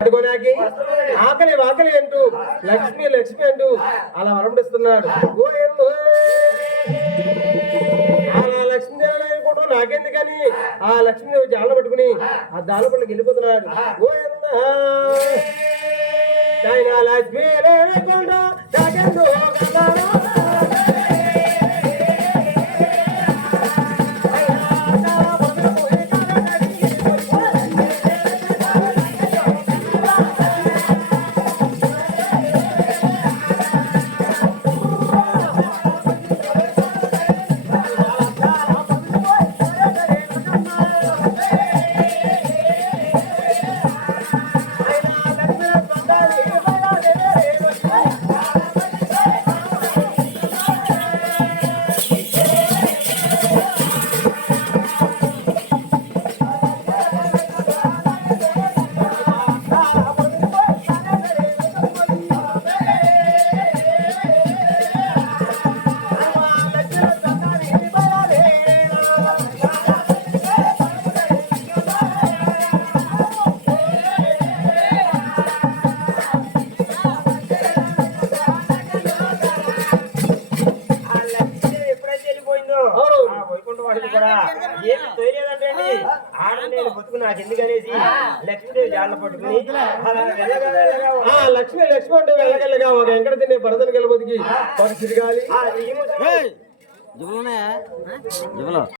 పట్టుకోనాకి? ఆకలి ఆకలి అంటూ లక్ష్మి లక్ష్మి అంటూ అలా వరమడిస్తున్నాడు అలా లక్ష్మి అనుకుంటూ నాకెందుకని? ఆ లక్ష్మీదేవి జాల పట్టుకుని ఆ దాలపల్లికి వెళ్ళిపోతున్నాడు. గోవిందా. నాయనా లక్ష్మీ అవును. ఆ వైకుంఠ వాడిని కూడా ఏం తోయలేదంటే ఆడ నేను బతుకు నాకు ఎందుకనేసి లక్ష్మీదేవి జాళ్ళ పట్టుకుని లక్ష్మి లక్ష్మి అంటే వెళ్ళగలగా. ఒక వెంకట తినే భరతని జుబులు ఉన్నాయా జుబులు